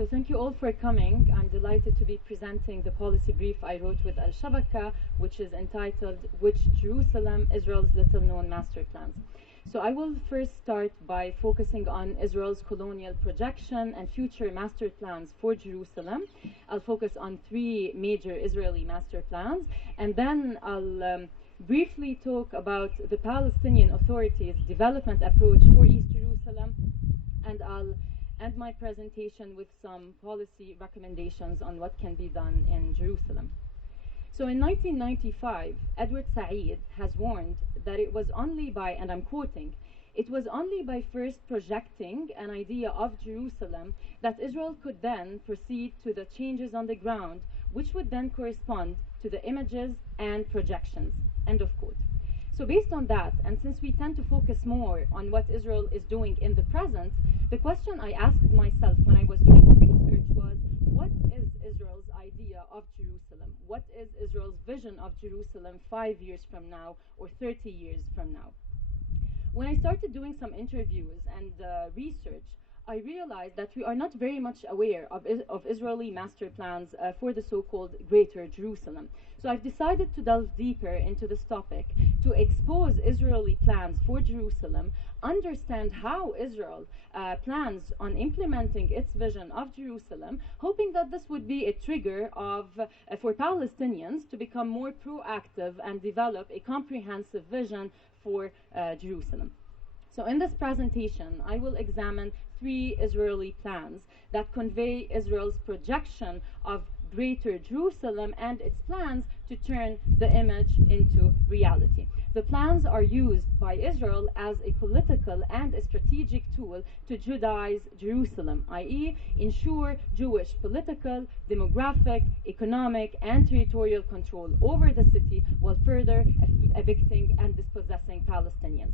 So thank you all for coming. I'm delighted to be presenting the policy brief I wrote with Al-Shabaka, which is entitled, Which Jerusalem? Israel's Little Known Master Plans. So I will first start by focusing on Israel's colonial projection and future master plans for Jerusalem. I'll focus on three major Israeli master plans, and then I'll briefly talk about the Palestinian Authority's development approach for East Jerusalem, and I'll end my presentation with some policy recommendations on what can be done in Jerusalem. So in 1995, Edward Said has warned that it was only by, and I'm quoting, it was only by first projecting an idea of Jerusalem that Israel could then proceed to the changes on the ground, which would then correspond to the images and projections, end of quote. So based on that, and since we tend to focus more on what Israel is doing in the present, the question I asked myself when I was doing the research was, what is Israel's idea of Jerusalem? What is Israel's vision of Jerusalem 5 years from now or 30 years from now? When I started doing some interviews and research, I realized that we are not very much aware of Israeli master plans for the so-called Greater Jerusalem. So I've decided to delve deeper into this topic to expose Israeli plans for Jerusalem, understand how Israel plans on implementing its vision of Jerusalem, hoping that this would be a trigger for Palestinians to become more proactive and develop a comprehensive vision for Jerusalem. So in this presentation, I will examine three Israeli plans that convey Israel's projection of Greater Jerusalem and its plans to turn the image into reality. The plans are used by Israel as a political and a strategic tool to Judaize Jerusalem, i.e. ensure Jewish political, demographic, economic, and territorial control over the city while further evicting and dispossessing Palestinians.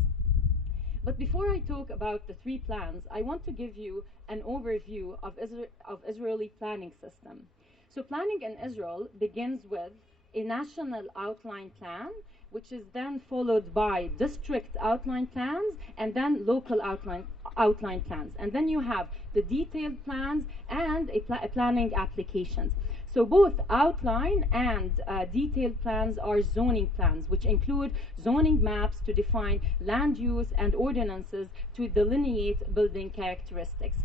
But before I talk about the three plans, I want to give you an overview of Israeli planning system. So planning in Israel begins with a national outline plan, which is then followed by district outline plans and then local outline plans. And then you have the detailed plans and planning applications. So both outline and detailed plans are zoning plans, which include zoning maps to define land use and ordinances to delineate building characteristics.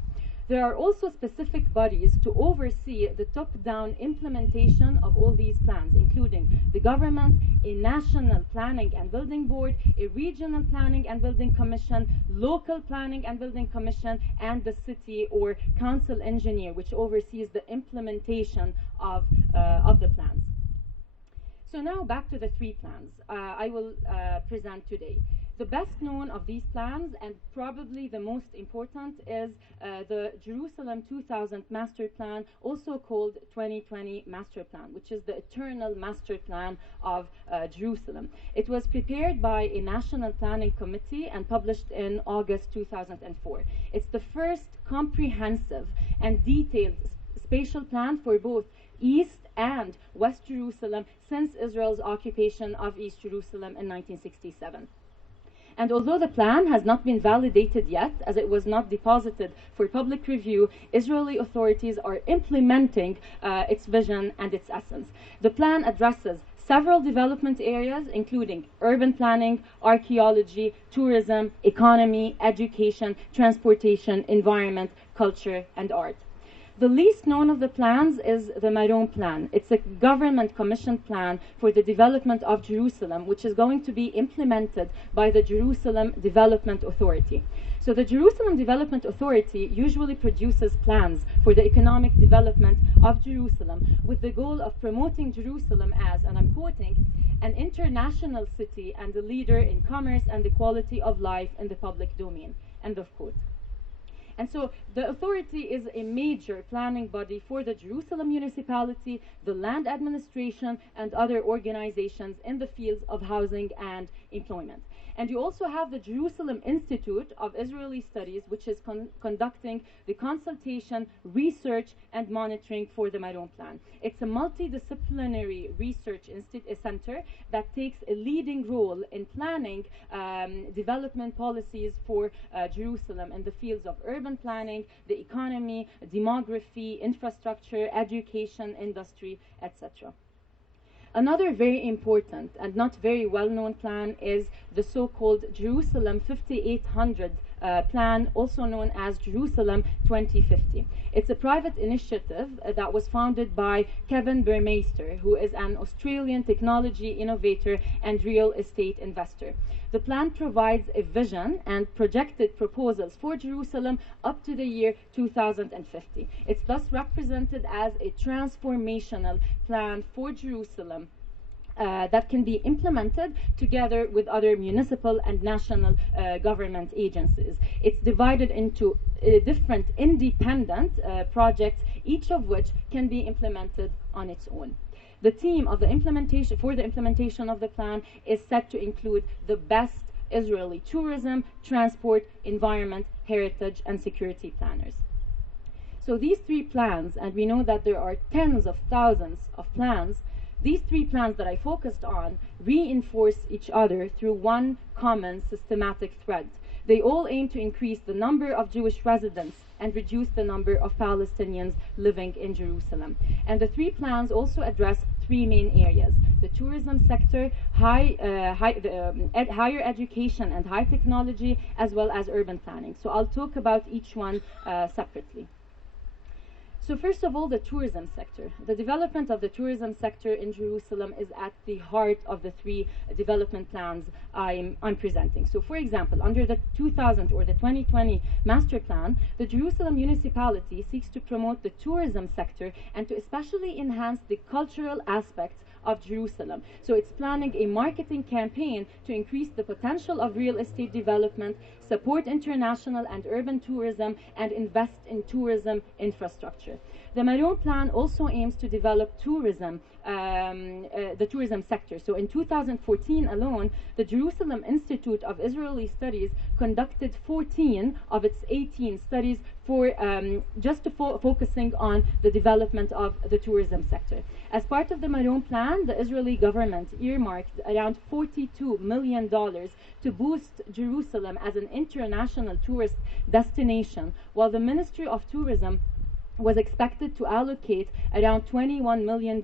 There are also specific bodies to oversee the top-down implementation of all these plans, including the government, a national planning and building board, a regional planning and building commission, local planning and building commission, and the city or council engineer, which oversees the implementation of the plans. So now back to the three plans I will present today. The best known of these plans, and probably the most important, is the Jerusalem 2000 Master Plan, also called 2020 Master Plan, which is the eternal master plan of Jerusalem. It was prepared by a national planning committee and published in August 2004. It's the first comprehensive and detailed spatial plan for both East and West Jerusalem since Israel's occupation of East Jerusalem in 1967. And although the plan has not been validated yet, as it was not deposited for public review, Israeli authorities are implementing its vision and its essence. The plan addresses several development areas, including urban planning, archaeology, tourism, economy, education, transportation, environment, culture, and art. The least known of the plans is the Maroon Plan. It's a government-commissioned plan for the development of Jerusalem, which is going to be implemented by the Jerusalem Development Authority. So the Jerusalem Development Authority usually produces plans for the economic development of Jerusalem with the goal of promoting Jerusalem as, and I'm quoting, an international city and a leader in commerce and the quality of life in the public domain, end of quote. And so the authority is a major planning body for the Jerusalem municipality, the land administration, and other organizations in the fields of housing and employment. And you also have the Jerusalem Institute of Israeli Studies, which is conducting the consultation, research, and monitoring for the Maroon Plan. It's a multidisciplinary research center that takes a leading role in planning development policies for Jerusalem in the fields of urban urban planning, the economy, demography, infrastructure, education, industry, etc. Another very important and not very well-known plan is the so-called Jerusalem 5800 plan, also known as Jerusalem 2050. It's a private initiative that was founded by Kevin Burmeister, who is an Australian technology innovator and real estate investor. The plan provides a vision and projected proposals for Jerusalem up to the year 2050. It's thus represented as a transformational plan for Jerusalem that can be implemented together with other municipal and national government agencies. It's divided into different independent projects, each of which can be implemented on its own. The team of the implementation of the plan is set to include the best Israeli tourism, transport, environment, heritage, and security planners. So these three plans, and we know that there are tens of thousands of plans, these three plans that I focused on reinforce each other through one common systematic thread. They all aim to increase the number of Jewish residents and reduce the number of Palestinians living in Jerusalem. And the three plans also address three main areas: the tourism sector, higher education and high technology, as well as urban planning. So I'll talk about each one separately. So first of all, the tourism sector. The development of the tourism sector in Jerusalem is at the heart of the three development plans I'm presenting. So for example, under the 2000 or the 2020 master plan, the Jerusalem municipality seeks to promote the tourism sector and to especially enhance the cultural aspects of Jerusalem. So it's planning a marketing campaign to increase the potential of real estate development, support international and urban tourism, and invest in tourism infrastructure. The Maroon Plan also aims to develop tourism, the tourism sector. So in 2014 alone, the Jerusalem Institute of Israeli Studies conducted 14 of its 18 studies for focusing on the development of the tourism sector. As part of the Maroon Plan, the Israeli government earmarked around $42 million to boost Jerusalem as an international tourist destination, while the Ministry of Tourism was expected to allocate around $21 million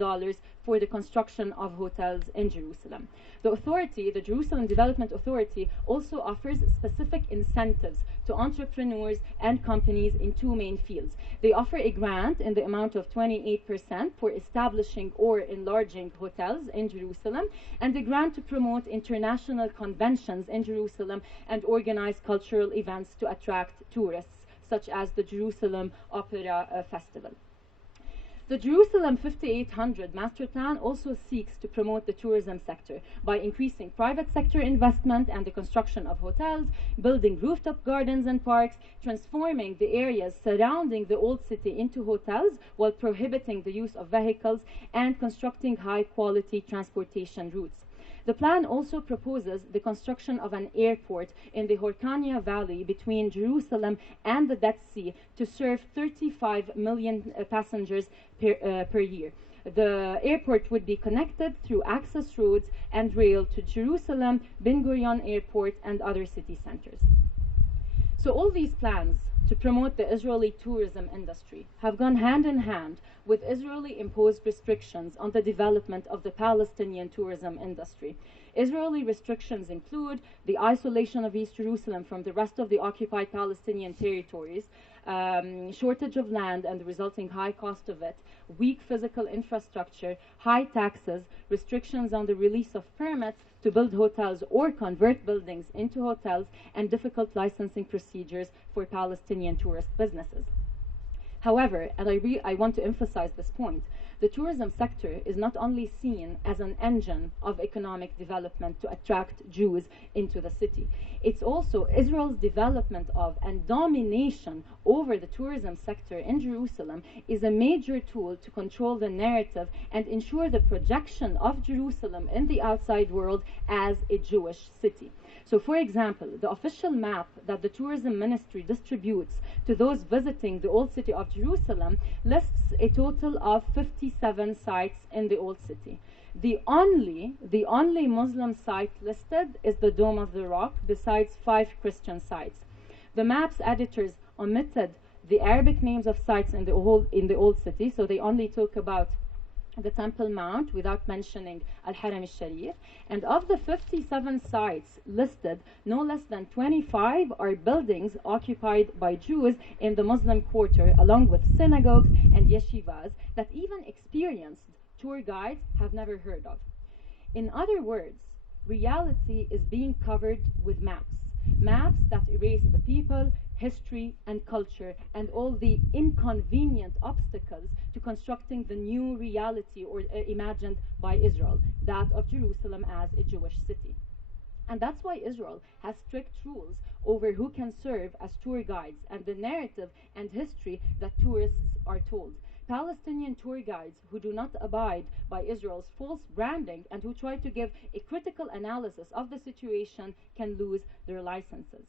for the construction of hotels in Jerusalem. The authority, the Jerusalem Development Authority, also offers specific incentives to entrepreneurs and companies in two main fields. They offer a grant in the amount of 28% for establishing or enlarging hotels in Jerusalem, and a grant to promote international conventions in Jerusalem and organize cultural events to attract tourists, such as the Jerusalem Opera Festival. The Jerusalem 5800 Master Plan also seeks to promote the tourism sector by increasing private sector investment and the construction of hotels, building rooftop gardens and parks, transforming the areas surrounding the old city into hotels while prohibiting the use of vehicles, and constructing high-quality transportation routes. The plan also proposes the construction of an airport in the Horkania Valley between Jerusalem and the Dead Sea to serve 35 million passengers per year. The airport would be connected through access roads and rail to Jerusalem, Ben Gurion Airport, and other city centers. So all these plans to promote the Israeli tourism industry have gone hand in hand with Israeli imposed restrictions on the development of the Palestinian tourism industry. Israeli restrictions include the isolation of East Jerusalem from the rest of the occupied Palestinian territories, shortage of land and the resulting high cost of it, weak physical infrastructure, high taxes, restrictions on the release of permits to build hotels or convert buildings into hotels, and difficult licensing procedures for Palestinian tourist businesses. However, and I want to emphasize this point, the tourism sector is not only seen as an engine of economic development to attract Jews into the city. It's also Israel's development of and domination over the tourism sector in Jerusalem is a major tool to control the narrative and ensure the projection of Jerusalem in the outside world as a Jewish city. So, for example, the official map that the tourism ministry distributes to those visiting the old city of Jerusalem lists a total of 57 sites in the old city. The only Muslim site listed is the Dome of the Rock, besides 5 Christian sites. The map's editors omitted the Arabic names of sites in the old city, so they only talk about the Temple Mount without mentioning Al-Haram al-Sharif. And of the 57 sites listed, no less than 25 are buildings occupied by Jews in the Muslim quarter, along with synagogues and yeshivas that even experienced tour guides have never heard of. In other words, reality is being covered with maps. Maps that erase the people, history, and culture, and all the inconvenient obstacles to constructing the new reality imagined by Israel, that of Jerusalem as a Jewish city. And that's why Israel has strict rules over who can serve as tour guides and the narrative and history that tourists are told. Palestinian tour guides who do not abide by Israel's false branding and who try to give a critical analysis of the situation can lose their licenses.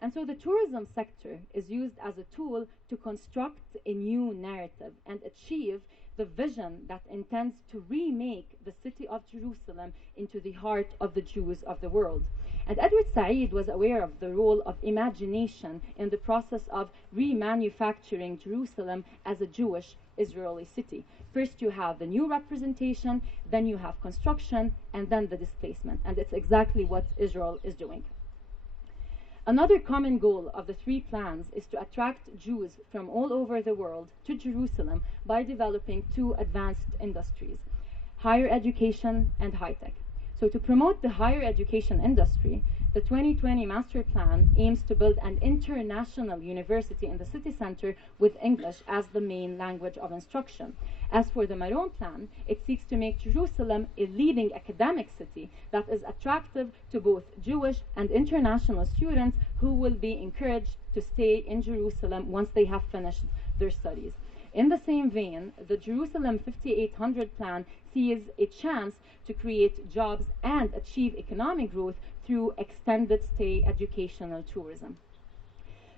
And so the tourism sector is used as a tool to construct a new narrative and achieve the vision that intends to remake the city of Jerusalem into the heart of the Jews of the world. And Edward Said was aware of the role of imagination in the process of remanufacturing Jerusalem as a Jewish Israeli city. First you have the new representation, then you have construction, and then the displacement. And it's exactly what Israel is doing. Another common goal of the three plans is to attract Jews from all over the world to Jerusalem by developing two advanced industries, higher education and high-tech. So to promote the higher education industry, the 2020 Master Plan aims to build an international university in the city center with English as the main language of instruction. As for the Maroon Plan, it seeks to make Jerusalem a leading academic city that is attractive to both Jewish and international students who will be encouraged to stay in Jerusalem once they have finished their studies. In the same vein, the Jerusalem 5800 plan sees a chance to create jobs and achieve economic growth through extended stay educational tourism.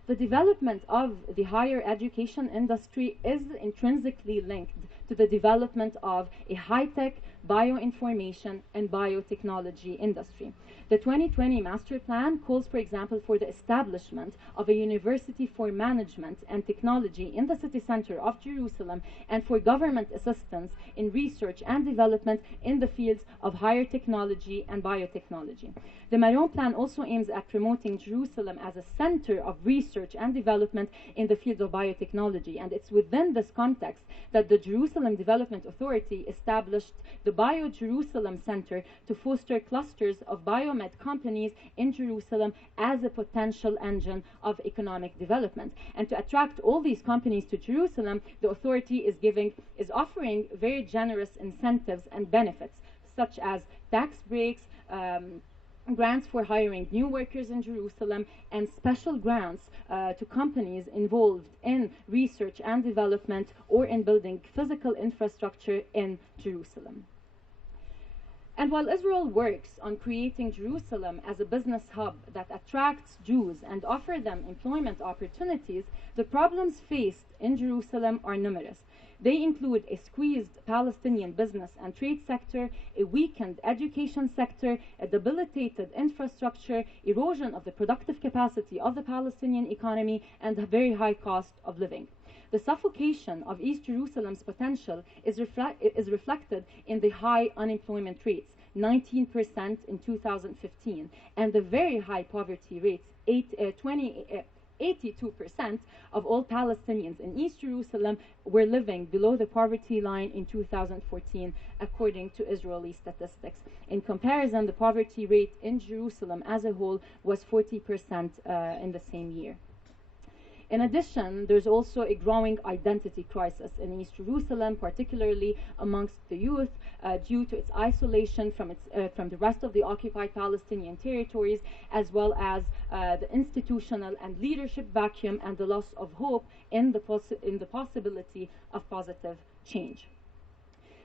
The development of the higher education industry is intrinsically linked to the development of a high-tech bioinformation and biotechnology industry. The 2020 Master Plan calls, for example, for the establishment of a university for management and technology in the city center of Jerusalem and for government assistance in research and development in the fields of higher technology and biotechnology. The Maroon Plan also aims at promoting Jerusalem as a center of research and development in the field of biotechnology, and it's within this context that the Jerusalem Development Authority established the Bio-Jerusalem Center to foster clusters of biomed companies in Jerusalem as a potential engine of economic development. And to attract all these companies to Jerusalem, the authority is offering very generous incentives and benefits, such as tax breaks, grants for hiring new workers in Jerusalem, and special grants to companies involved in research and development or in building physical infrastructure in Jerusalem. And while Israel works on creating Jerusalem as a business hub that attracts Jews and offers them employment opportunities, the problems faced in Jerusalem are numerous. They include a squeezed Palestinian business and trade sector, a weakened education sector, a debilitated infrastructure, erosion of the productive capacity of the Palestinian economy, and a very high cost of living. The suffocation of East Jerusalem's potential is reflected in the high unemployment rates, 19% in 2015, and the very high poverty rates, 82% of all Palestinians in East Jerusalem were living below the poverty line in 2014, according to Israeli statistics. In comparison, the poverty rate in Jerusalem as a whole was 40% in the same year. In addition, there's also a growing identity crisis in East Jerusalem, particularly amongst the youth, due to its isolation from the rest of the occupied Palestinian territories, as well as the institutional and leadership vacuum and the loss of hope in the possibility of positive change.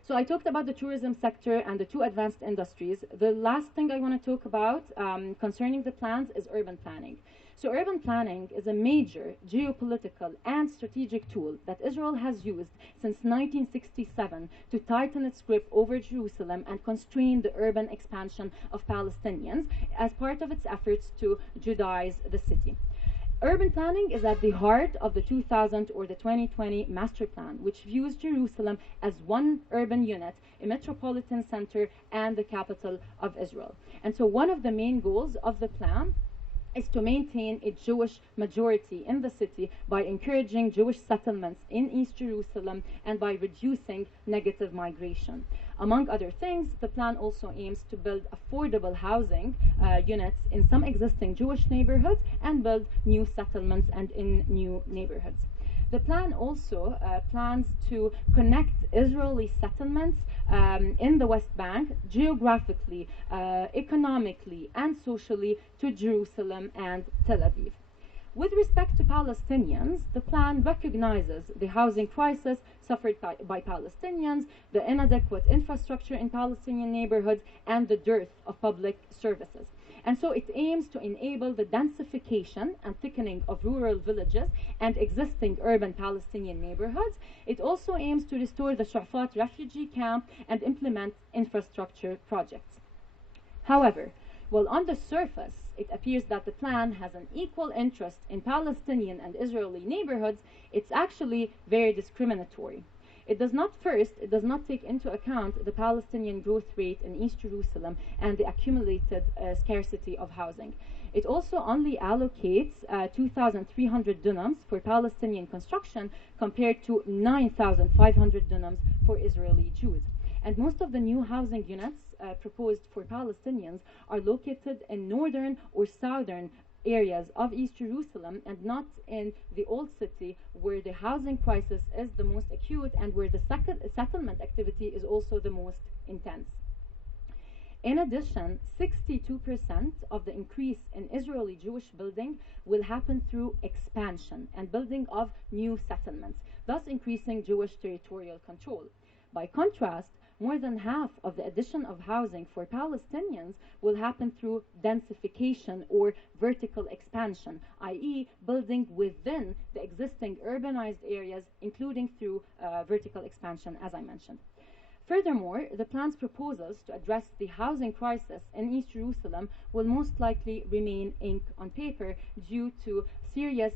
So I talked about the tourism sector and the two advanced industries. The last thing I want to talk about concerning the plans is urban planning. So urban planning is a major geopolitical and strategic tool that Israel has used since 1967 to tighten its grip over Jerusalem and constrain the urban expansion of Palestinians as part of its efforts to Judaize the city. Urban planning is at the heart of the 2000 or the 2020 master plan, which views Jerusalem as one urban unit, a metropolitan center, and the capital of Israel. And so one of the main goals of the plan is to maintain a Jewish majority in the city by encouraging Jewish settlements in East Jerusalem and by reducing negative migration. Among other things, the plan also aims to build affordable housing units in some existing Jewish neighborhoods and build new settlements and in new neighborhoods. The plan also plans to connect Israeli settlements in the West Bank geographically, economically, and socially to Jerusalem and Tel Aviv. With respect to Palestinians, the plan recognizes the housing crisis suffered by Palestinians, the inadequate infrastructure in Palestinian neighborhoods, and the dearth of public services. And so it aims to enable the densification and thickening of rural villages and existing urban Palestinian neighborhoods. It also aims to restore the Shafat refugee camp and implement infrastructure projects. However, while on the surface it appears that the plan has an equal interest in Palestinian and Israeli neighborhoods, it's actually very discriminatory. It does not take into account the Palestinian growth rate in East Jerusalem and the accumulated scarcity of housing. It also only allocates 2,300 dunams for Palestinian construction compared to 9,500 dunams for Israeli Jews. And most of the new housing units proposed for Palestinians are located in northern or southern areas of East Jerusalem and not in the old city where the housing crisis is the most acute and where the settlement activity is also the most intense. In addition, 62% of the increase in Israeli Jewish building will happen through expansion and building of new settlements, thus increasing Jewish territorial control. By contrast, more than half of the addition of housing for Palestinians will happen through densification or vertical expansion, i.e. building within the existing urbanized areas, including through vertical expansion, as I mentioned. Furthermore, the plan's proposals to address the housing crisis in East Jerusalem will most likely remain ink on paper due to serious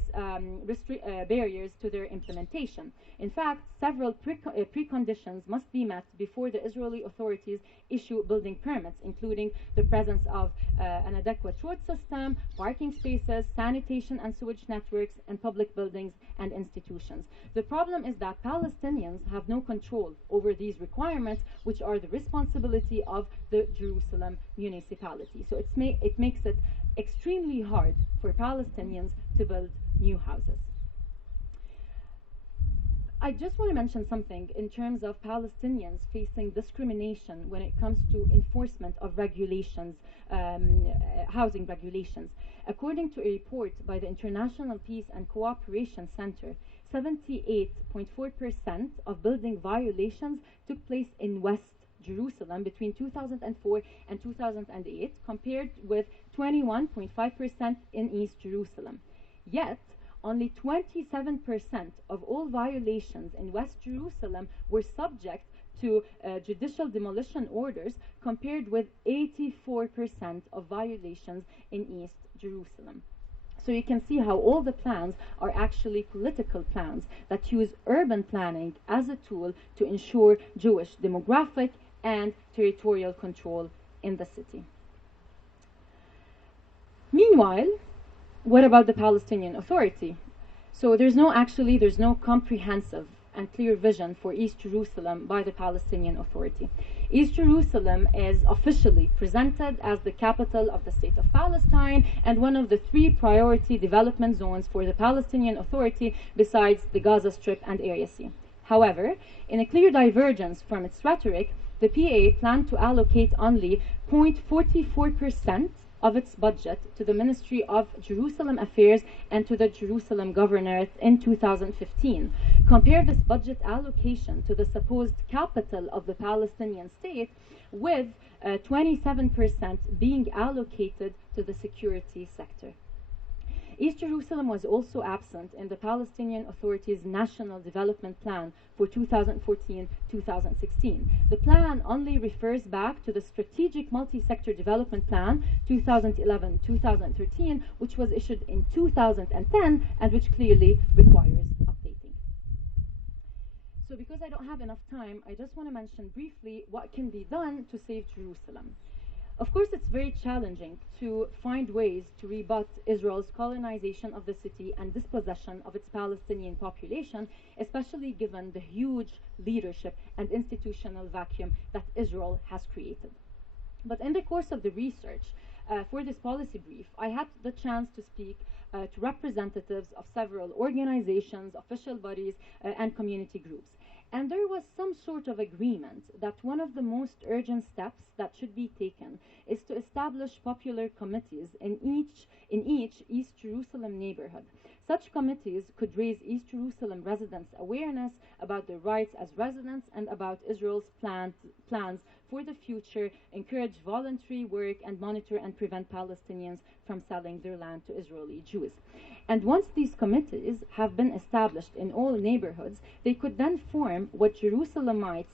barriers to their implementation. In fact, several preconditions must be met before the Israeli authorities issue building permits, including the presence of an adequate road system, parking spaces, sanitation and sewage networks, and public buildings and institutions. The problem is that Palestinians have no control over these requirements, which are the responsibility of the Jerusalem municipality. So it makes it extremely hard for Palestinians to build new houses. I just want to mention something in terms of Palestinians facing discrimination when it comes to enforcement of regulations, housing regulations. According to a report by the International Peace and Cooperation Center, 78.4% of building violations took place in West Jerusalem between 2004 and 2008, compared with 21.5% in East Jerusalem. Yet, only 27% of all violations in West Jerusalem were subject to judicial demolition orders, compared with 84% of violations in East Jerusalem. So you can see how all the plans are actually political plans that use urban planning as a tool to ensure Jewish demographic and territorial control in the city. Meanwhile, what about the Palestinian Authority? So there's no comprehensive and clear vision for East Jerusalem by the Palestinian Authority. East Jerusalem is officially presented as the capital of the State of Palestine and one of the 3 priority development zones for the Palestinian Authority besides the Gaza Strip and Area C. However, in a clear divergence from its rhetoric, the PA planned to allocate only 0.44% of its budget to the Ministry of Jerusalem Affairs and to the Jerusalem Governorate in 2015. Compare this budget allocation to the supposed capital of the Palestinian state, with 27% being allocated to the security sector. East Jerusalem was also absent in the Palestinian Authority's National Development Plan for 2014-2016. The plan only refers back to the Strategic Multi-Sector Development Plan 2011-2013, which was issued in 2010 and which clearly requires updating. So because I don't have enough time, I just want to mention briefly what can be done to save Jerusalem. Of course, it's very challenging to find ways to rebut Israel's colonization of the city and dispossession of its Palestinian population, especially given the huge leadership and institutional vacuum that Israel has created. But in the course of the research for this policy brief, I had the chance to speak to representatives of several organizations, official bodies, and community groups. And there was some sort of agreement that one of the most urgent steps that should be taken is to establish popular committees in each East Jerusalem neighborhood. Such committees could raise East Jerusalem residents' awareness about their rights as residents and about Israel's plans for the future, encourage voluntary work, and monitor and prevent Palestinians from selling their land to Israeli Jews. And once these committees have been established in all neighborhoods, they could then form what Jerusalemite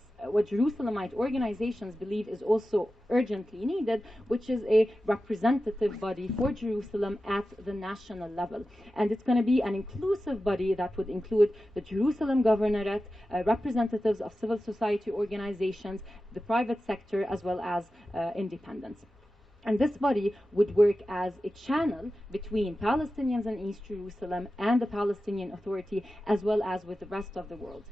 organizations believe is also urgently needed, which is a representative body for Jerusalem at the national level. And it's going to be an inclusive body that would include the Jerusalem Governorate, representatives of civil society organizations, the private sector, as well as independents. And this body would work as a channel between Palestinians in East Jerusalem and the Palestinian Authority, as well as with the rest of the world.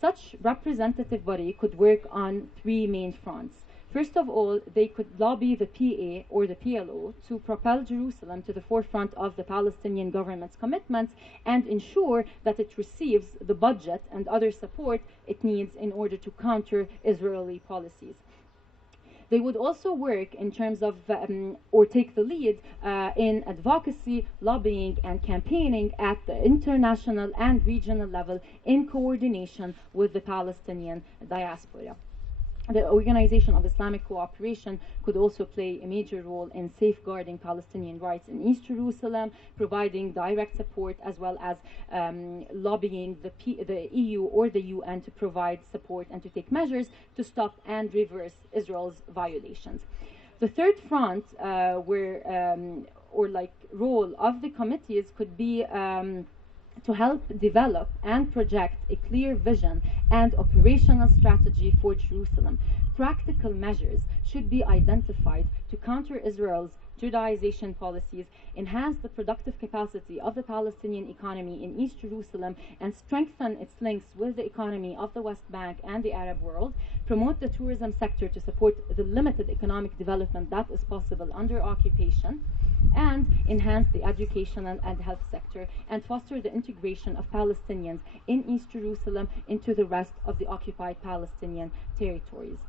Such representative body could work on three main fronts. First of all, they could lobby the PA or the PLO to propel Jerusalem to the forefront of the Palestinian government's commitments and ensure that it receives the budget and other support it needs in order to counter Israeli policies. They would also work in terms of, or take the lead in advocacy, lobbying, and campaigning at the international and regional level in coordination with the Palestinian diaspora. The Organization of Islamic Cooperation could also play a major role in safeguarding Palestinian rights in East Jerusalem, providing direct support as well as lobbying the EU or the UN to provide support and to take measures to stop and reverse Israel's violations. The third front, role of the committees could be to help develop and project a clear vision and operational strategy for Jerusalem. Practical measures should be identified to counter Israel's Judaization policies, enhance the productive capacity of the Palestinian economy in East Jerusalem, and strengthen its links with the economy of the West Bank and the Arab world, promote the tourism sector to support the limited economic development that is possible under occupation, and enhance the educational and health sector, and foster the integration of Palestinians in East Jerusalem into the rest of the occupied Palestinian territories.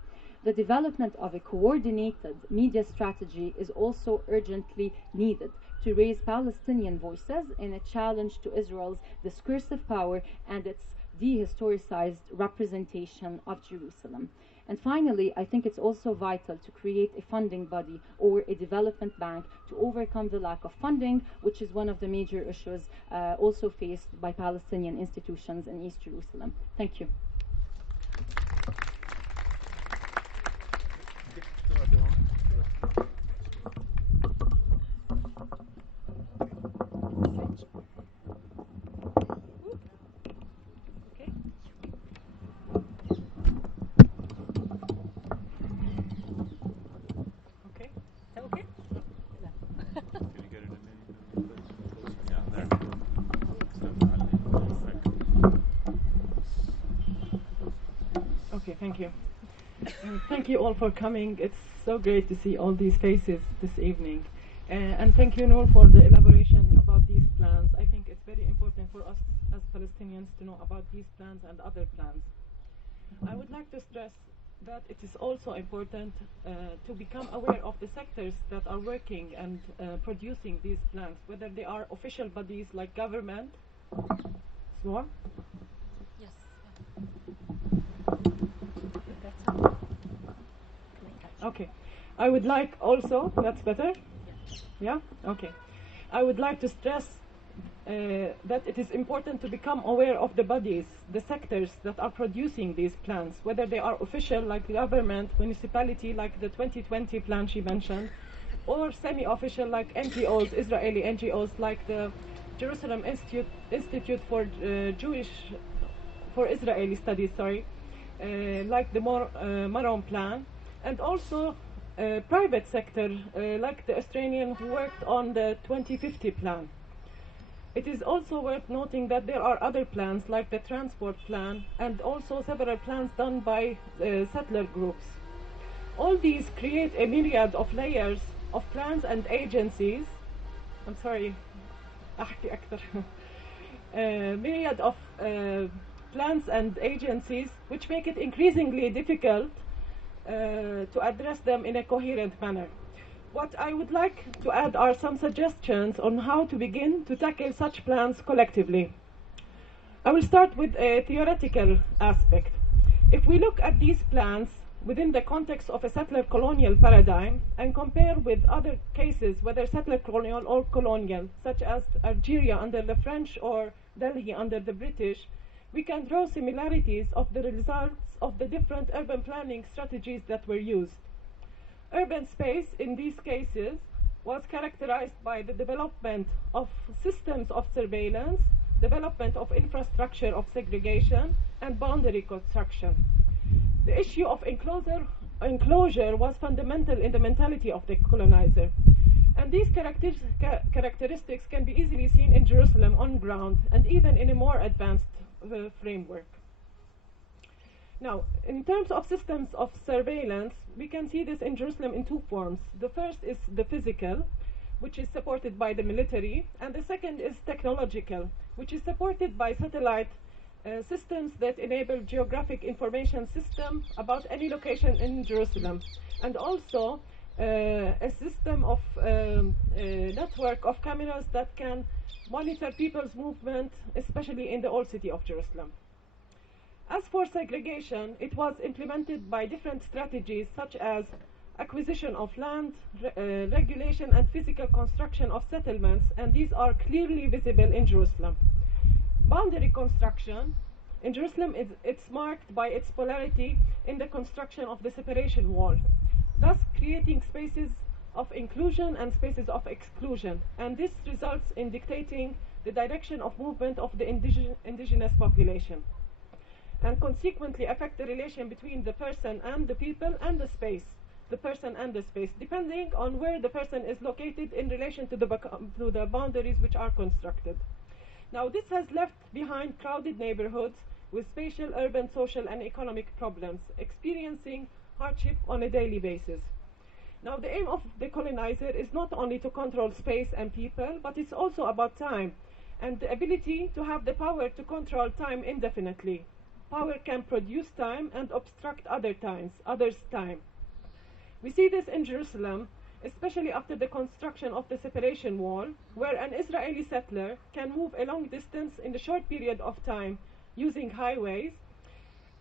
The development of a coordinated media strategy is also urgently needed to raise Palestinian voices in a challenge to Israel's discursive power and its dehistoricized representation of Jerusalem. And finally, I think it's also vital to create a funding body or a development bank to overcome the lack of funding, which is one of the major issues also faced by Palestinian institutions in East Jerusalem. Thank you. Thank you. Thank you all for coming. It's so great to see all these faces this evening. And thank you, Nur, for the elaboration about these plans. I think it's very important for us as Palestinians to know about these plans and other plans. I would like to stress that it is also important to become aware of the sectors that are working and producing these plans, whether they are official bodies like government. Swarm? Yes. Okay. I would like also, that's better? Yeah? Okay. I would like to stress that it is important to become aware of the bodies, the sectors that are producing these plans, whether they are official like government, municipality like the 2020 plan she mentioned, or semi-official like NGOs, Israeli NGOs like the Jerusalem Institute for Israeli Studies, like the Maron plan, and also private sector like the Australian who worked on the 2050 plan. It is also worth noting that there are other plans like the transport plan and also several plans done by settler groups. All these create a myriad of layers of plans and agencies. I'm sorry, أحكي أكتر. Myriad of plans and agencies which make it increasingly difficult to address them in a coherent manner. What I would like to add are some suggestions on how to begin to tackle such plans collectively. I will start with a theoretical aspect. If we look at these plans within the context of a settler colonial paradigm and compare with other cases, whether settler colonial or colonial, such as Algeria under the French or Delhi under the British, we can draw similarities of the results of the different urban planning strategies that were used. Urban space in these cases was characterized by the development of systems of surveillance, development of infrastructure of segregation, and boundary construction. The issue of enclosure was fundamental in the mentality of the colonizer. And these characteristics can be easily seen in Jerusalem on ground and even in a more advanced framework. Now, in terms of systems of surveillance, we can see this in Jerusalem in two forms. The first is the physical, which is supported by the military, and the second is technological, which is supported by satellite systems that enable geographic information system about any location in Jerusalem, and also a system of network of cameras that can monitor people's movement, especially in the old city of Jerusalem. As for segregation, it was implemented by different strategies such as acquisition of land, regulation and physical construction of settlements, and these are clearly visible in Jerusalem. Boundary construction in Jerusalem it's marked by its polarity in the construction of the separation wall, thus creating spaces of inclusion and spaces of exclusion, and this results in dictating the direction of movement of the indigenous population, and consequently affect the relation between the person and the people and the space, the person and the space, depending on where the person is located in relation to the boundaries which are constructed. Now, this has left behind crowded neighborhoods with spatial, urban, social, and economic problems, experiencing hardship on a daily basis. Now, the aim of the colonizer is not only to control space and people, but it's also about time and the ability to have the power to control time indefinitely. Power can produce time and obstruct others' time. We see this in Jerusalem, especially after the construction of the separation wall, where an Israeli settler can move a long distance in a short period of time using highways,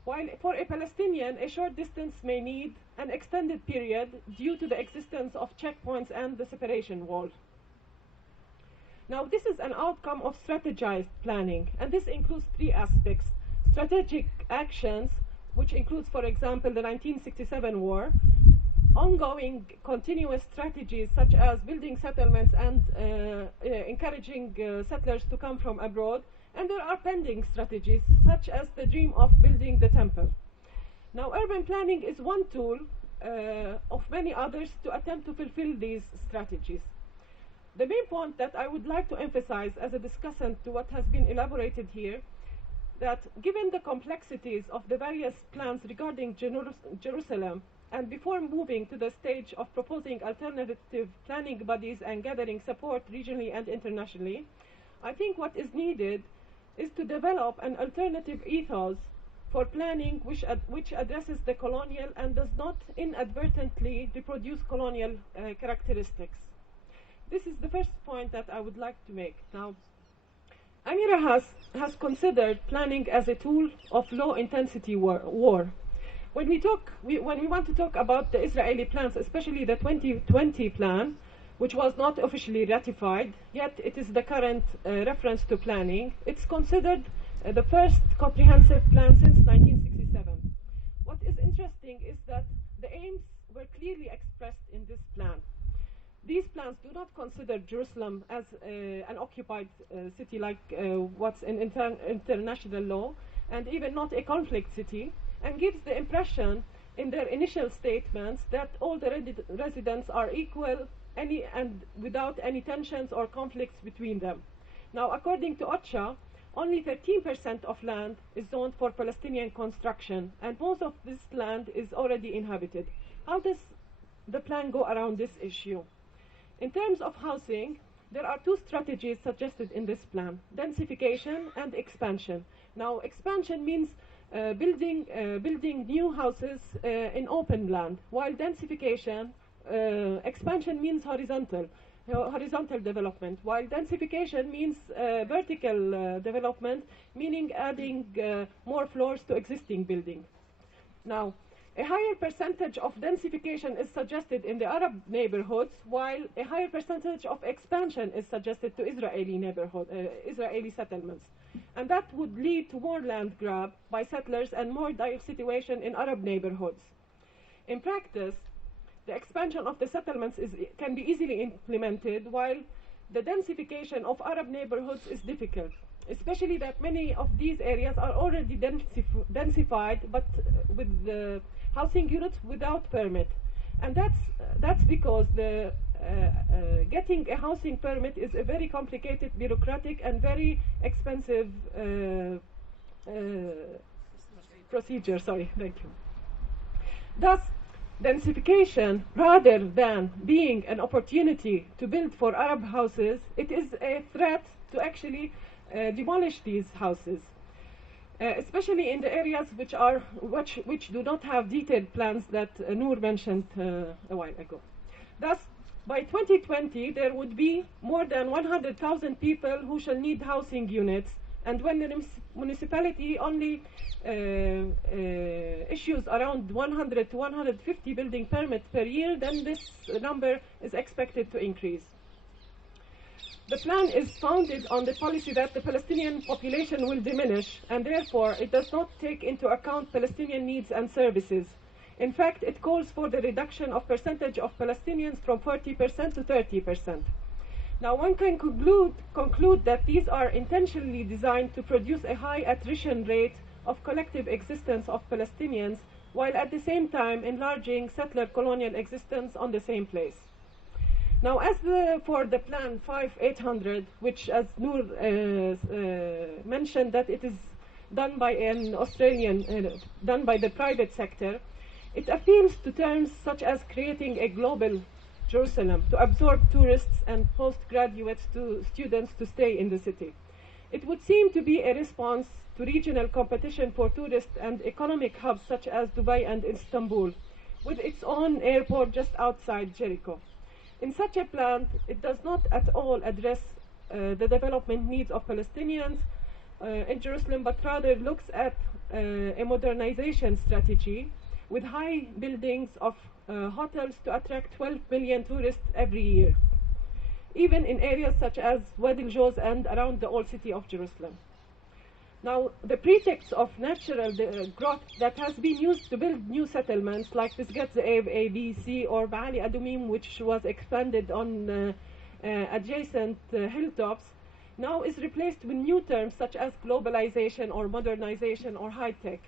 while for a Palestinian, a short distance may need an extended period due to the existence of checkpoints and the separation wall. Now, this is an outcome of strategized planning, and this includes three aspects. Strategic actions, which includes, for example, the 1967 war, ongoing continuous strategies such as building settlements and encouraging settlers to come from abroad, and there are pending strategies such as the dream of building the temple. Now, urban planning is one tool of many others to attempt to fulfill these strategies. The main point that I would like to emphasize as a discussant to what has been elaborated here, that given the complexities of the various plans regarding Jerusalem, and before moving to the stage of proposing alternative planning bodies and gathering support regionally and internationally, I think what is needed is to develop an alternative ethos for planning which addresses the colonial and does not inadvertently reproduce colonial characteristics. This is the first point that I would like to make. Now, Amira has considered planning as a tool of low-intensity war. When we want to talk about the Israeli plans, especially the 2020 plan, which was not officially ratified, yet it is the current reference to planning. It's considered the first comprehensive plan since 1967. What is interesting is that the aims were clearly expressed in this plan. These plans do not consider Jerusalem as an occupied city like what's in international law, and even not a conflict city, and gives the impression in their initial statements that all the residents are equal and without any tensions or conflicts between them. Now, according to OCHA, only 13% of land is zoned for Palestinian construction, and most of this land is already inhabited. How does the plan go around this issue? In terms of housing, there are two strategies suggested in this plan: densification and expansion. Now, expansion means building new houses in open land, while densification, expansion means horizontal development, while densification means vertical development, meaning adding more floors to existing buildings. Now, a higher percentage of densification is suggested in the Arab neighborhoods, while a higher percentage of expansion is suggested to Israeli settlements. And that would lead to more land grab by settlers and more dire situation in Arab neighborhoods. In practice, the expansion of the settlements can be easily implemented, while the densification of Arab neighborhoods is difficult, especially that many of these areas are already densified, but with the housing units without permit. And that's because getting a housing permit is a very complicated, bureaucratic, and very expensive procedure. Sorry, thank you. Thus, densification, rather than being an opportunity to build for Arab houses, it is a threat to actually demolish these houses, especially in the areas which do not have detailed plans that Nur mentioned a while ago. Thus, by 2020, there would be more than 100,000 people who shall need housing units, and when the municipality only issues around 100 to 150 building permits per year, then this number is expected to increase. The plan is founded on the policy that the Palestinian population will diminish, and therefore it does not take into account Palestinian needs and services. In fact, it calls for the reduction of percentage of Palestinians from 40% to 30%. Now, one can conclude that these are intentionally designed to produce a high attrition rate of collective existence of Palestinians, while at the same time enlarging settler colonial existence on the same place. Now, as for the plan 5800, which, as Nur mentioned, that it is done by an Australian, done by the private sector, it appeals to terms such as creating a global Jerusalem to absorb tourists and postgraduates to students to stay in the city. It would seem to be a response to regional competition for tourists and economic hubs such as Dubai and Istanbul, with its own airport just outside Jericho. In such a plan, it does not at all address the development needs of Palestinians in Jerusalem, but rather looks at a modernization strategy with high buildings of hotels to attract 12 million tourists every year, even in areas such as Wadi al-Jawz and around the old city of Jerusalem. Now, the pretext of natural growth that has been used to build new settlements like Pisgat Ze'ev, A, B, C, or Ba'ali Adumim, which was expanded on adjacent hilltops, now is replaced with new terms such as globalization or modernization or high-tech.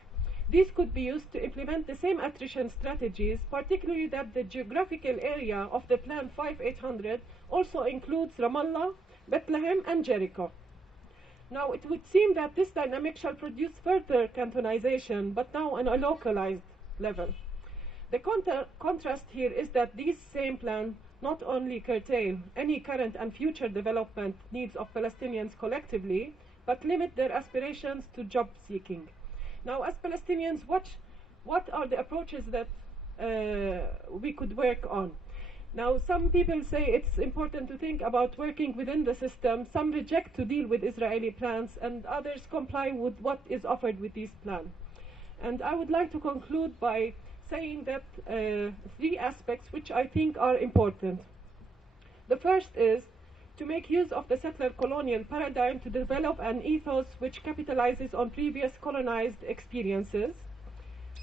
These could be used to implement the same attrition strategies, particularly that the geographical area of the Plan 5800 also includes Ramallah, Bethlehem, and Jericho. Now, it would seem that this dynamic shall produce further cantonization, but now on a localized level. The contrast here is that these same plans not only curtail any current and future development needs of Palestinians collectively, but limit their aspirations to job seeking. Now, as Palestinians, what are the approaches that we could work on? Now, some people say it's important to think about working within the system. Some reject to deal with Israeli plans, and others comply with what is offered with these plans. And I would like to conclude by saying that three aspects which I think are important. The first is to make use of the settler colonial paradigm to develop an ethos which capitalizes on previous colonized experiences.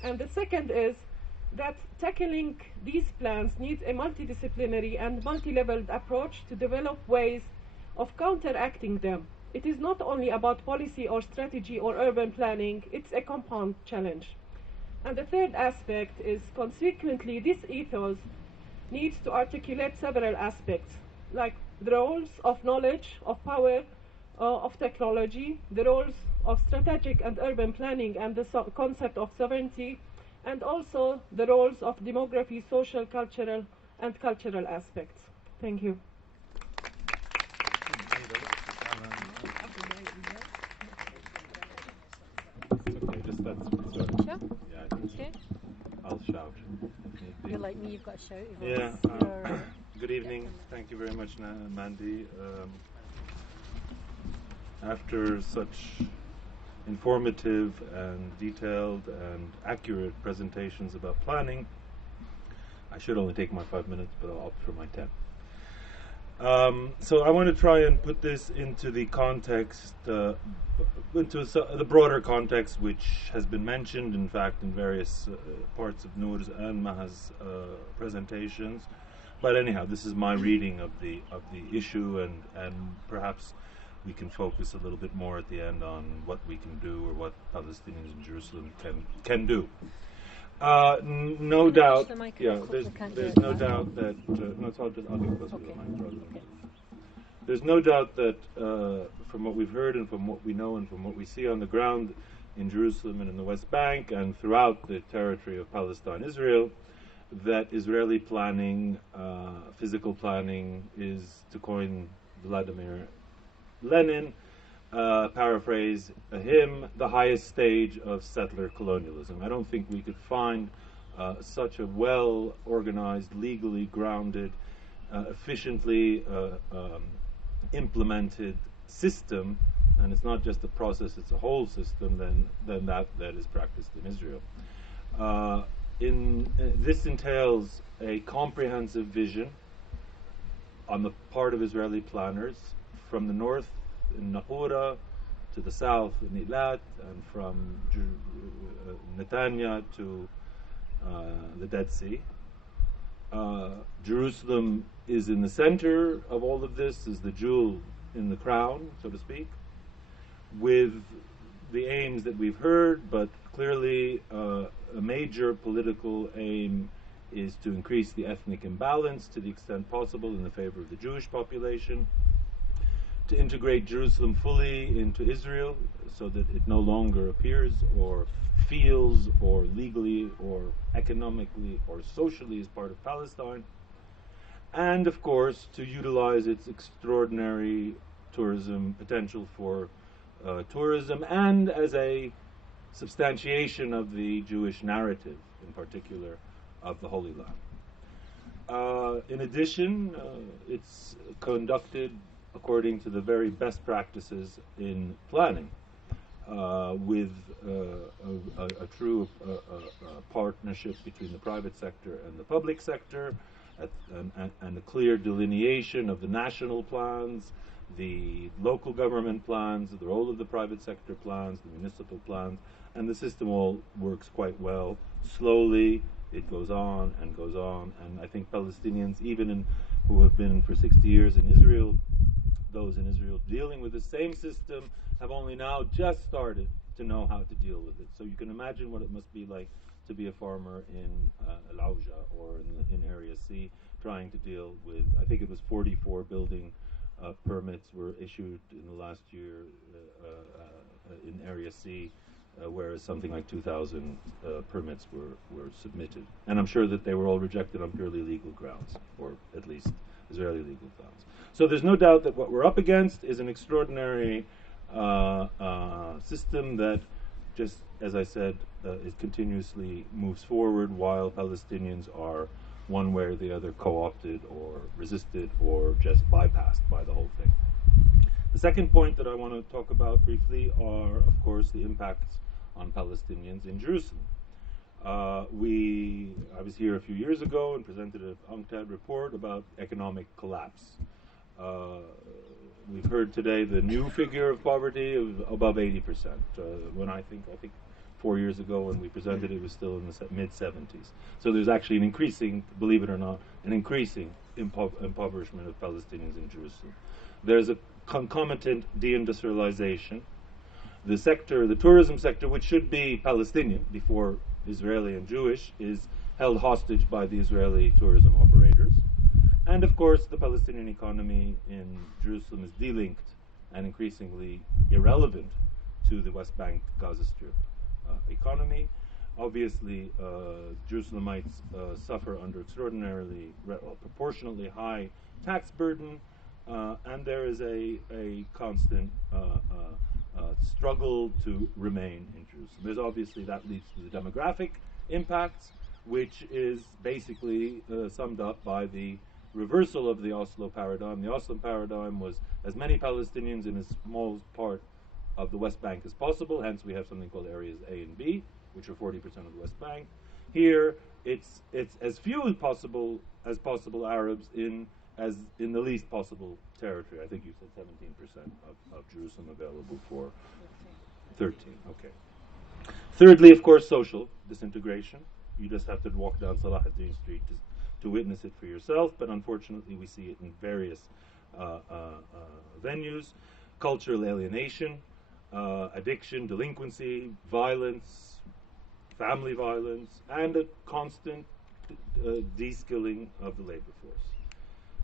And the second is that tackling these plans needs a multidisciplinary and multi-leveled approach to develop ways of counteracting them. It is not only about policy or strategy or urban planning, it's a compound challenge. And the third aspect is, consequently, this ethos needs to articulate several aspects, like the roles of knowledge, of power, of technology, the roles of strategic and urban planning and the concept of sovereignty, and also the roles of demography, social, cultural aspects. Thank you. Okay, just that's Sure. Yeah, I think Okay. I'll shout. You're like me, you've got to shout your Yeah. voice. You're- Good evening. Thank you very much, Mandy. After such informative and detailed and accurate presentations about planning, I should only take my 5 minutes, but I'll opt for my 10. So I want to try and put this into the context, into the broader context, which has been mentioned, in fact, in various parts of Noor's and Maha's presentations. But anyhow, this is my reading of the issue, and perhaps we can focus a little bit more at the end on what we can do or what Palestinians in Jerusalem can do. No doubt, yeah. There's no doubt that no, it's all just I'll get close to the mic. There's no doubt that from what we've heard and from what we know and from what we see on the ground in Jerusalem and in the West Bank and throughout the territory of Palestine, Israel, that Israeli planning, physical planning, is, to coin Vladimir Lenin, paraphrase him, the highest stage of settler colonialism. I don't think we could find such a well-organized, legally grounded, efficiently implemented system, and it's not just a process, it's a whole system, than that is practiced in Israel. This entails a comprehensive vision on the part of Israeli planners, from the north in Nahura to the south in Eilat, and from Netanya to the Dead Sea. Jerusalem is in the center of all of this, is the jewel in the crown, so to speak, with the aims that we've heard, but clearly a major political aim is to increase the ethnic imbalance to the extent possible in the favor of the Jewish population, to integrate Jerusalem fully into Israel so that it no longer appears or feels or legally or economically or socially as part of Palestine, and of course to utilize its extraordinary tourism potential for tourism and as a substantiation of the Jewish narrative, in particular of the Holy Land. In addition, it's conducted according to the very best practices in planning, with a true partnership between the private sector and the public sector, and a clear delineation of the national plans, the local government plans, the role of the private sector plans, the municipal plans, and the system all works quite well. Slowly, it goes on, and I think Palestinians, even who have been for 60 years in Israel, those in Israel dealing with the same system, have only now just started to know how to deal with it. So you can imagine what it must be like to be a farmer in Al-Auja or in Area C, trying to deal with, I think it was 44 building permits were issued in the last year in Area C, whereas something like 2,000 permits were submitted. And I'm sure that they were all rejected on purely legal grounds, or at least Israeli legal grounds. So there's no doubt that what we're up against is an extraordinary system that, just as I said, it continuously moves forward while Palestinians are one way or the other co-opted or resisted or just bypassed by the whole thing. The second point that I want to talk about briefly are, of course, the impacts on Palestinians in Jerusalem. I was here a few years ago and presented an UNCTAD report about economic collapse. We've heard today the new figure of poverty of above 80%. When I think 4 years ago when we presented it was still in the mid-70s. So there's actually an increasing, believe it or not, an increasing impoverishment of Palestinians in Jerusalem. There's a concomitant deindustrialization. The sector, the tourism sector, which should be Palestinian before Israeli and Jewish, is held hostage by the Israeli tourism operators. And of course, the Palestinian economy in Jerusalem is delinked and increasingly irrelevant to the West Bank Gaza Strip economy. Obviously, Jerusalemites suffer under extraordinarily, proportionately high tax burden, and there is a constant struggle to remain in Jerusalem. There's obviously, that leads to the demographic impacts, which is basically summed up by the reversal of the Oslo paradigm. The Oslo paradigm was as many Palestinians in as small part of the West Bank as possible, hence we have something called areas A and B, which are 40% of the West Bank. Here, it's as few as possible Arabs in the least possible territory. I think you said 17% of Jerusalem available for 13. Okay. Thirdly, of course, social disintegration. You just have to walk down Salahuddin Street to witness it for yourself, but unfortunately we see it in various venues. Cultural alienation, addiction, delinquency, violence, family violence, and a constant de-skilling of the labor force.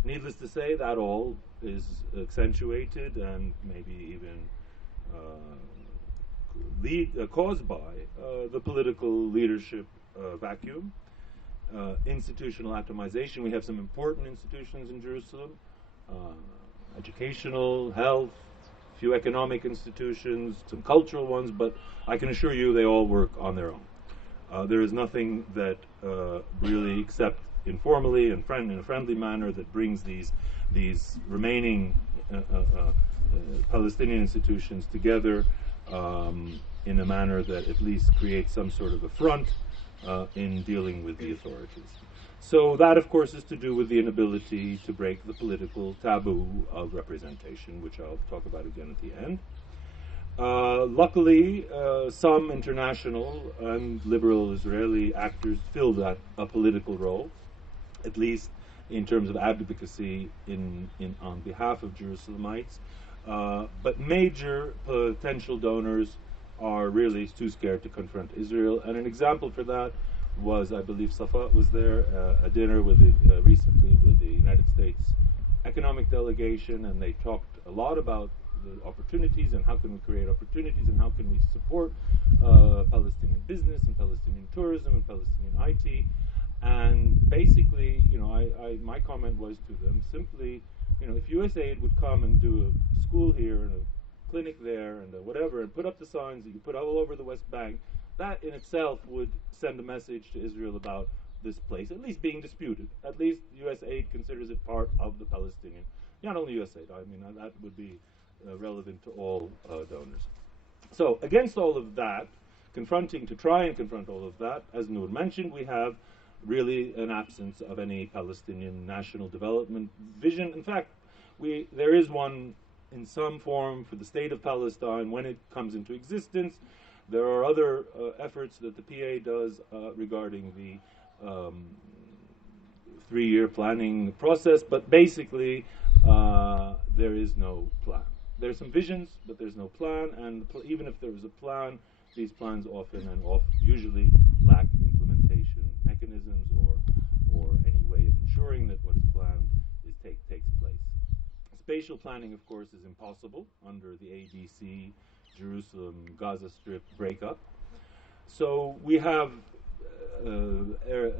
Needless to say, that all is accentuated and maybe even caused by the political leadership vacuum. Institutional atomization. We have some important institutions in Jerusalem, educational, health, few economic institutions, some cultural ones, but I can assure you they all work on their own. There is nothing that really, except informally and in a friendly manner, that brings these remaining Palestinian institutions together in a manner that at least creates some sort of a front in dealing with the authorities. So that, of course, is to do with the inability to break the political taboo of representation, which I'll talk about again at the end. Luckily, some international and liberal Israeli actors fill a political role, at least in terms of advocacy on behalf of Jerusalemites. But major potential donors are really too scared to confront Israel. And an example for that was, I believe Safa was there, a dinner recently with the United States economic delegation, and they talked a lot about the opportunities and how can we create opportunities and how can we support Palestinian business and Palestinian tourism and Palestinian IT. And basically, my comment was to them simply, if USAID would come and do a school here and a clinic there and whatever, and put up the signs that you put all over the West Bank, that in itself would send a message to Israel about this place, at least being disputed. At least USAID considers it part of the Palestinian. Not only USAID, I mean, that would be relevant to all donors. So, against all of that, to try and confront all of that, as Nur mentioned, we have really an absence of any Palestinian national development vision. In fact, there is one in some form for the state of Palestine when it comes into existence. There are other efforts that the PA does regarding the 3-year planning process, but basically there is no plan. There's some visions, but there's no plan, and even if there was a plan, these plans often and usually lack implementation mechanisms or any way of ensuring that what is planned takes place. Spatial planning, of course, is impossible under the ADC Jerusalem-Gaza Strip breakup. So we have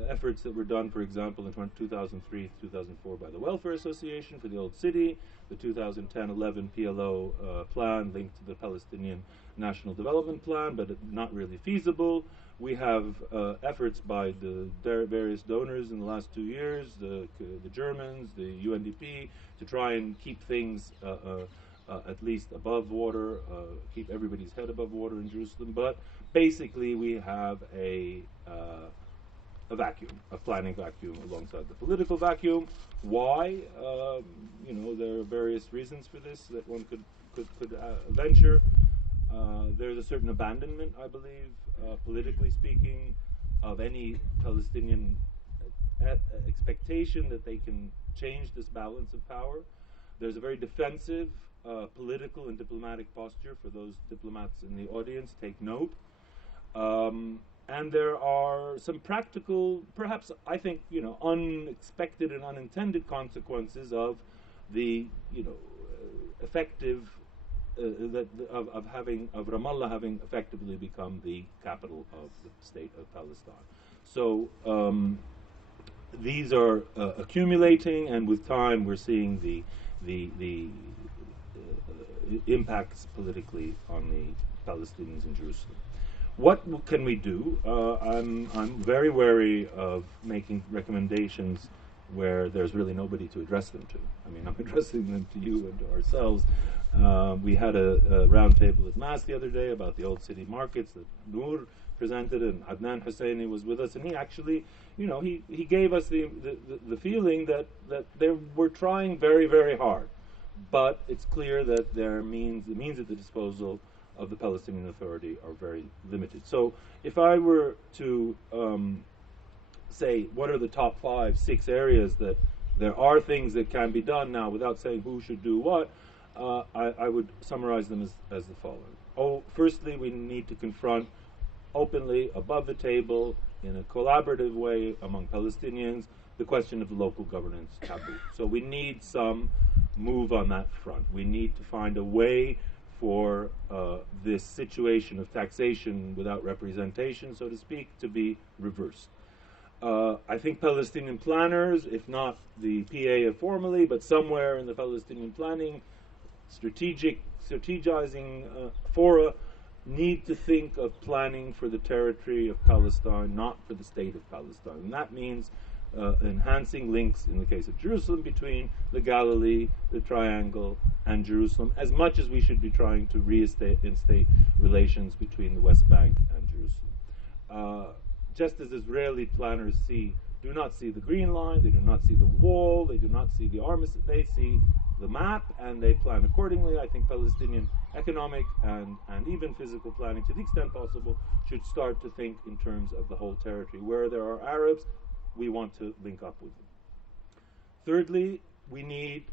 efforts that were done, for example, in 2003-2004 by the Welfare Association for the Old City, the 2010-11 PLO plan linked to the Palestinian National Development Plan, but not really feasible. We have efforts by the various donors in the last 2 years, the Germans, the UNDP, to try and keep things at least above water, keep everybody's head above water in Jerusalem. But basically, we have a vacuum, a planning vacuum alongside the political vacuum. Why? There are various reasons for this that one could venture. There's a certain abandonment, I believe, politically speaking, of any Palestinian expectation that they can change this balance of power. There's a very defensive political and diplomatic posture for those diplomats in the audience. Take note. And there are some practical, perhaps I think, unexpected and unintended consequences of the, effective of Ramallah having effectively become the capital of the state of Palestine. So these are accumulating, and with time we're seeing the impacts politically on the Palestinians in Jerusalem. What can we do? I'm very wary of making recommendations where there's really nobody to address them to. I mean, I'm addressing them to you and to ourselves. We had a roundtable at Mass the other day about the old city markets that Nur presented, and Adnan Husseini was with us, and he actually, he gave us the feeling that they were trying very, very hard, but it's clear that the means at the disposal of the Palestinian Authority are very limited. So if I were to say what are the top 5, 6 areas that there are things that can be done now without saying who should do what, I would summarize them as the following. Firstly, we need to confront openly, above the table, in a collaborative way among Palestinians, the question of the local governance taboo. So we need some move on that front. We need to find a way for this situation of taxation without representation, so to speak, to be reversed. I think Palestinian planners, if not the PA formally, but somewhere in the Palestinian planning, strategizing fora, need to think of planning for the territory of Palestine, not for the state of Palestine. And that means enhancing links, in the case of Jerusalem, between the Galilee, the Triangle, and Jerusalem, as much as we should be trying to reinstate relations between the West Bank and Jerusalem. Just as Israeli planners do not see the Green Line, they do not see the wall, they do not see the armistice, they see the map, and they plan accordingly. I think Palestinian economic and even physical planning, to the extent possible, should start to think in terms of the whole territory. Where there are Arabs, we want to link up with them. Thirdly, we need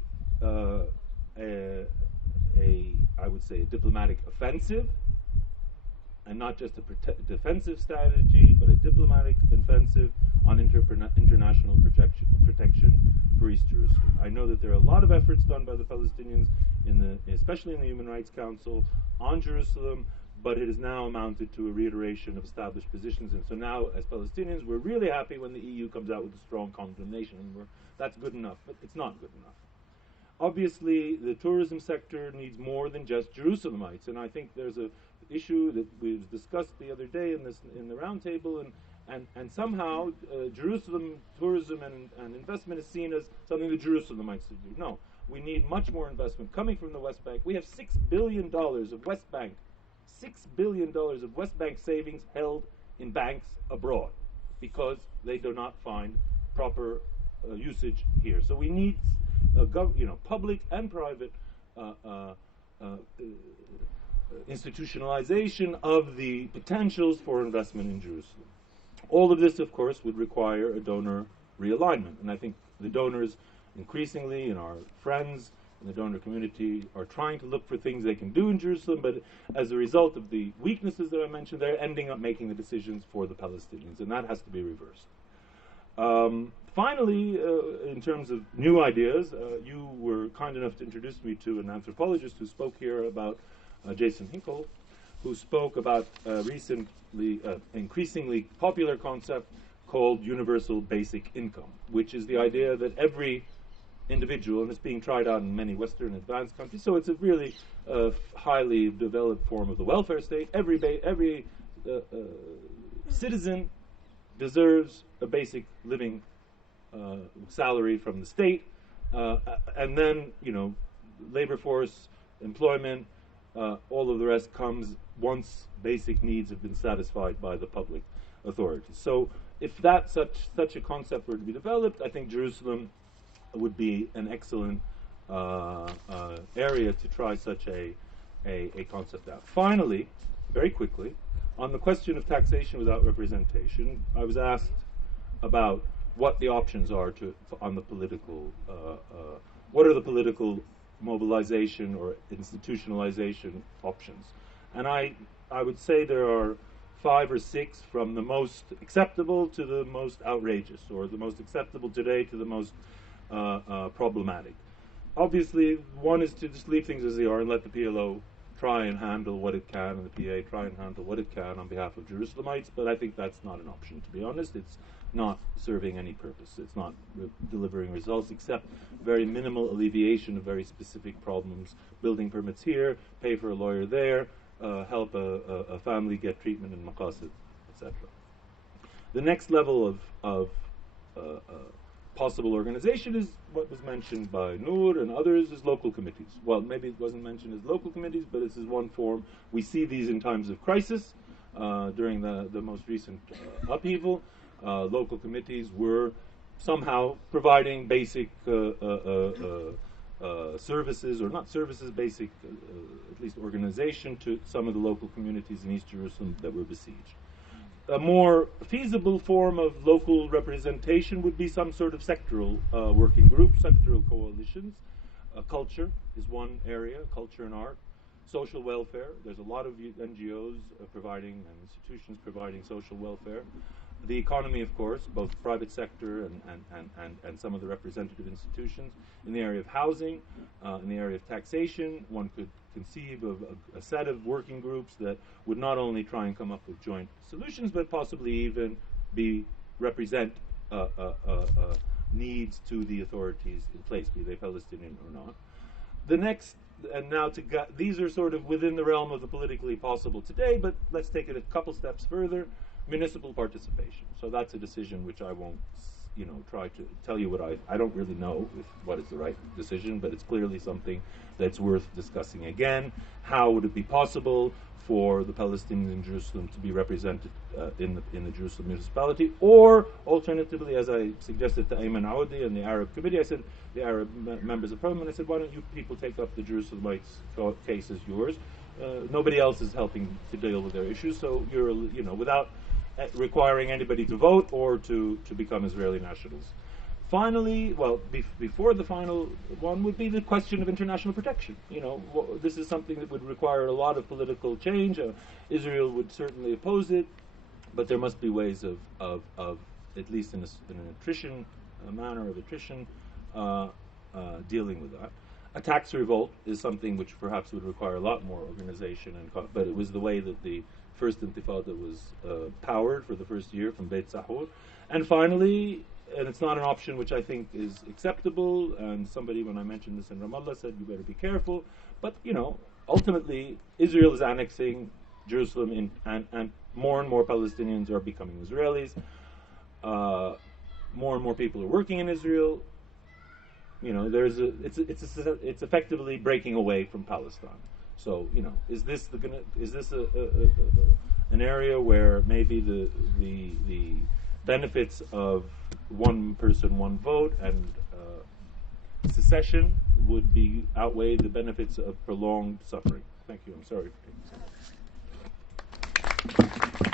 I would say, a diplomatic offensive, and not just a defensive strategy, but a diplomatic offensive on international protection for East Jerusalem. I know that there are a lot of efforts done by the Palestinians, especially in the Human Rights Council, on Jerusalem, but it has now amounted to a reiteration of established positions. And so now, as Palestinians, we're really happy when the EU comes out with a strong condemnation, and that's good enough, but it's not good enough. Obviously, the tourism sector needs more than just Jerusalemites, and I think there's an issue that we've discussed the other day in the roundtable, and somehow Jerusalem tourism and investment is seen as something the Jerusalemites should do. No, we need much more investment coming from the West Bank. We have $6 billion of West Bank, $6 billion of West Bank savings held in banks abroad because they do not find proper usage here. So we need public and private institutionalization of the potentials for investment in Jerusalem. All of this, of course, would require a donor realignment, and I think the donors increasingly, and our friends in the donor community, are trying to look for things they can do in Jerusalem, but as a result of the weaknesses that I mentioned, they're ending up making the decisions for the Palestinians, and that has to be reversed. Finally, in terms of new ideas, you were kind enough to introduce me to an anthropologist who spoke here about Jason Hinkle, who spoke about recently increasingly popular concept called universal basic income, which is the idea that every individual, and it's being tried out in many Western advanced countries, so it's a really highly developed form of the welfare state. Every citizen deserves a basic living salary from the state, and then labor force employment, all of the rest comes once basic needs have been satisfied by the public authorities. So if such a concept were to be developed, I think Jerusalem would be an excellent area to try such a concept out. Finally, very quickly, on the question of taxation without representation, I was asked about what the options are on the political, what are the political mobilization or institutionalization options. And I would say there are 5 or 6, from the most acceptable to the most outrageous, or the most acceptable today to the most problematic. Obviously, one is to just leave things as they are and let the PLO try and handle what it can, and the PA try and handle what it can on behalf of Jerusalemites, but I think that's not an option, to be honest. It's not serving any purpose. It's not delivering results, except very minimal alleviation of very specific problems. Building permits here, pay for a lawyer there, help a family get treatment in maqasid, etc. The next level of possible organization is what was mentioned by Nur and others, is local committees. Well, maybe it wasn't mentioned as local committees, but this is one form. We see these in times of crisis. During the most recent upheaval, local committees were somehow providing basic services, or not services, basic, at least organization to some of the local communities in East Jerusalem that were besieged. A more feasible form of local representation would be some sort of sectoral working group, sectoral coalitions. Culture is one area, culture and art. Social welfare, there's a lot of NGOs providing, and institutions providing social welfare. The economy, of course, both private sector and some of the representative institutions. In the area of housing, in the area of taxation, one could conceive of a set of working groups that would not only try and come up with joint solutions, but possibly even represent needs to the authorities in place, be they Palestinian or not. The next, and now these are sort of within the realm of the politically possible today, but let's take it a couple steps further. Municipal participation. So that's a decision which I won't, try to tell you what I don't really know what is the right decision, but it's clearly something that's worth discussing again. How would it be possible for the Palestinians in Jerusalem to be represented in the Jerusalem municipality? Or alternatively, as I suggested to Ayman Aoudi and the Arab Committee, I said, the Arab members of Parliament, I said, why don't you people take up the Jerusalemites case as yours? Nobody else is helping to deal with their issues, so you're, without requiring anybody to vote or to become Israeli nationals. Finally, before the final one would be the question of international protection. This is something that would require a lot of political change. Israel would certainly oppose it, but there must be ways of at least in an attrition, a manner of attrition, dealing with that. A tax revolt is something which perhaps would require a lot more organization, but it was the way that the first intifada was powered for the first year from Beit Sahur. And finally, and it's not an option which I think is acceptable, and somebody, when I mentioned this in Ramallah, said you better be careful, but ultimately Israel is annexing Jerusalem and more Palestinians are becoming Israelis. More and more people are working in Israel. It's effectively breaking away from Palestine. So, is this an area where maybe the benefits of one person, one vote, and secession would outweigh the benefits of prolonged suffering? Thank you. I'm sorry for taking so long.